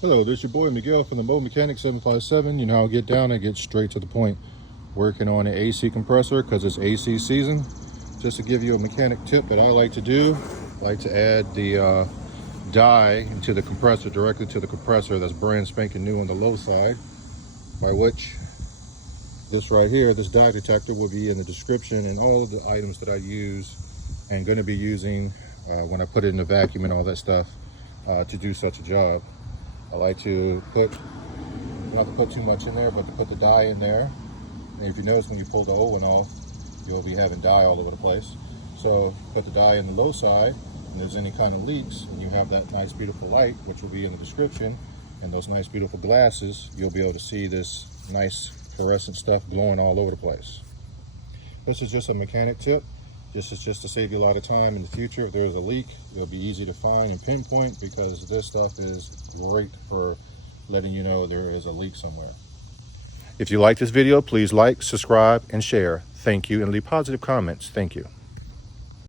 Hello, this is your boy Miguel from the Mobile 757. You know, I'll get down and get straight to the point. Working on an AC compressor because it's AC season. Just to give you a mechanic tip that I like to do, I like to add the dye into the compressor, directly to the compressor that's brand spanking new on the low side, by which this right here, this dye detector, will be in the description, and all of the items that I use and going to be using when I put it in the vacuum and all that stuff to do such a job. I like to put, not to put too much in there, but to put the dye in there. And if you notice, when you pull the old one off, you'll be having dye all over the place. So put the dye in the low side, and there's any kind of leaks, and you have that nice beautiful light, which will be in the description, and those nice beautiful glasses, you'll be able to see this nice fluorescent stuff glowing all over the place. This is just a mechanic tip. This is just to save you a lot of time in the future. If there's a leak, it'll be easy to find and pinpoint, because this stuff is great for letting you know there is a leak somewhere. If you like this video, please like, subscribe, and share. Thank you, and leave positive comments. Thank you.